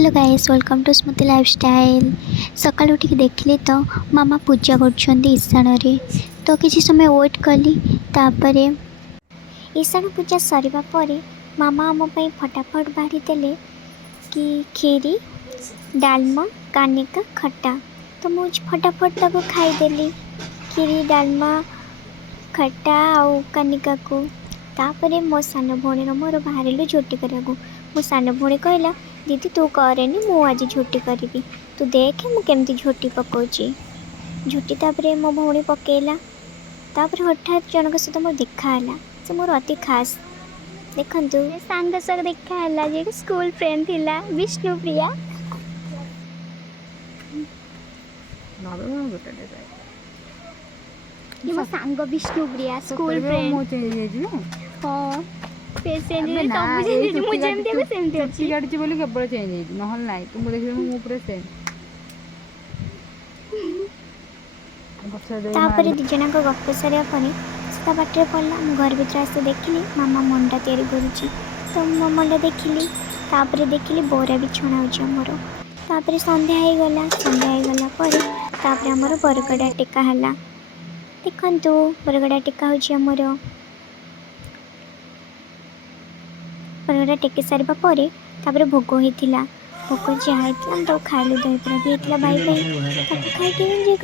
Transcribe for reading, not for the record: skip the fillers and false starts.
Hello guys, welcome to Smriti lifestyle. सकाल उठिक देखिली तो मामा पूजा कर ईशान तो किसी समय वेट कली। तापरे ईशान पूजा सरिबा परे मामा आम फटाफट बाढ़ी देले कि खीरी डालमा कानिका खट्टा। तो मुझे फटाफट ताको खाईदेली खीरी डालमा खट्टा आउ कानिका को। तापरे मो सान भौणी मोर बाहर झोटी करा। मो सान भौणी कहला, दीदी तू करेनी, मु आज झोटी करी, तू देखे मु केमती झोटी पकाउची। झोटी तापरे मो भौणी पकेला। तापरे हठात जनक सहित मोर देखाला, से मोर अति खास देखंतु सांग सह देखाला जे स्कूल फ्रेंड थिला विष्णुप्रिया। ये मो सांग विष्णुप्रिया स्कूल फ्रेंड। मो चेंज हे जे हां फेस चेंज अबे हे, ना सब ये चेंज हे, मु जेमती है सेमती चुट्टी अछि। काटची बोली केवल चेंज हे नहल नाही तुम देखिबे मो पूरा सेम। तापरे दिजनाक गप सारिया परे सीता बाटर पड़ला। मु घर भीतर आसे देखिली मामा मंडा तैयारी करुची। तो मो मंडा देखिली। तापरे देखिली बोरा भी छणा होची हमरो। तापरे संध्या हो गला। संध्या हो गला परे तापरे हमरो बरगड़ा टेका हला। देखंतु बरगड़ा टेका होची हमरो। बरगड़ा टेके सारिबा परे तापरे भोग होइथिला। भोग जहा होइथिला हम तो खाइलु। दही पुरा भी होइथिला भाई ताको खाइ के